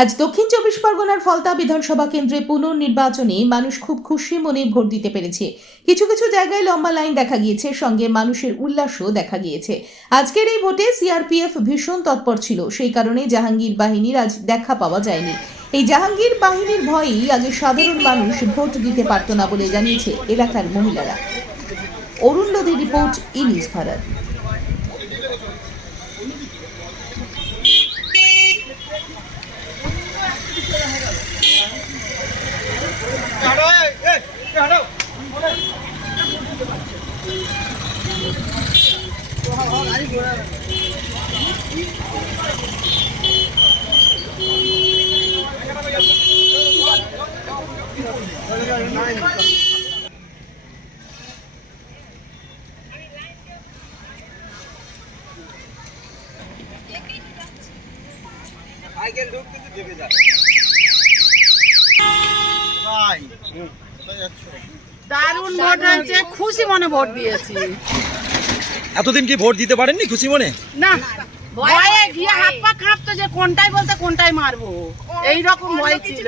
আজ দক্ষিণ চব্বিশ পরগনার ফলতা বিধানসভা কেন্দ্রে পুনর্নির্বাচনে মানুষ খুব খুশি মনে ভোট দিতে পেরেছে। কিছু কিছু জায়গায় লম্বা লাইন দেখা গিয়েছে, সঙ্গে মানুষের উল্লাসও দেখা গিয়েছে। আজকের এই ভোটে সিআরপিএফ ভীষণ তৎপর ছিল, সেই কারণে জাহাঙ্গীর বাহিনীর আজ দেখা পাওয়া যায়নি। এই জাহাঙ্গীর বাহিনীর ভয়েই আগে সাধারণ মানুষ ভোট দিতে পারত না বলে জানিয়েছে এলাকার মহিলারা। অরুণ লোধীর রিপোর্ট, ইনিউজ ভারত। দারুণ ভোট হয়েছে, খুশি মনে ভোট দিয়েছি। এতদিন কি ভোট দিতে পারেননি খুশি মনে? না, ভয়ে গিয়ে হাত পা কাঁপতো যে কোনটাই বলতে কোনটাই মারবো, এই রকম ভয় ছিল।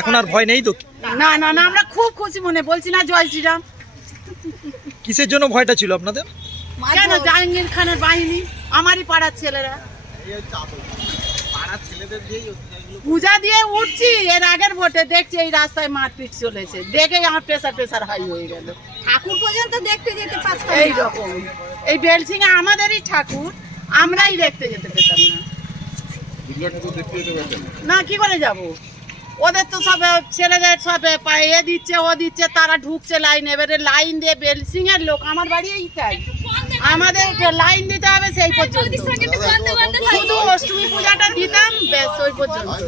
এখন আর ভয় নেই তো? না না না, আমরা খুব খুশি মনে, বলছি না জয় শ্রীরাম। কিসের জন্য ভয়টা ছিল আপনাদের? কেন, জাহাঙ্গীর খানের বাহিনী, আমারই পাড়ার ছেলেরা। পূজা দিয়ে উঠছি, এর আগের ভোটে দেখছি এই রাস্তায় মারপিট চলেছে, দেখেই আমার প্রেসার হাই হয়ে গেল। ঠাকুর পর্যন্ত দেখতে যেতে পারতাম না। এইরকম এই বেলসিংয়ে আমাদেরই ঠাকুর, আমরাই দেখতে যেতে পেতাম না। না, কি করে যাব? ওদের তো সব ছেলেদের সব এ দিচ্ছে ও দিচ্ছে, তারা ঢুকছে লাইন, এবারে লাইন দিয়ে বেলসিংয়ের লোক, আমার বাড়ি এইটাই, আমাদের লাইন দিতে হবে সেই পর্যন্ত। শুধু অষ্টমী পূজাটা দিতাম, ব্যাস ওই পর্যন্ত।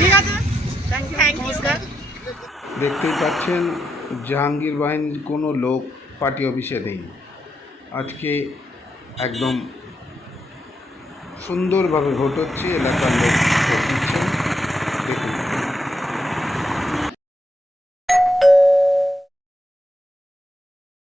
ঠিক আছে, নমস্কার। দেখতেই পাচ্ছেন জাহাঙ্গীর বাহিনীর কোনো লোক পার্টি অফিসে নেই। আজকে একদম সুন্দরভাবে ভোট হচ্ছে, এলাকার লোক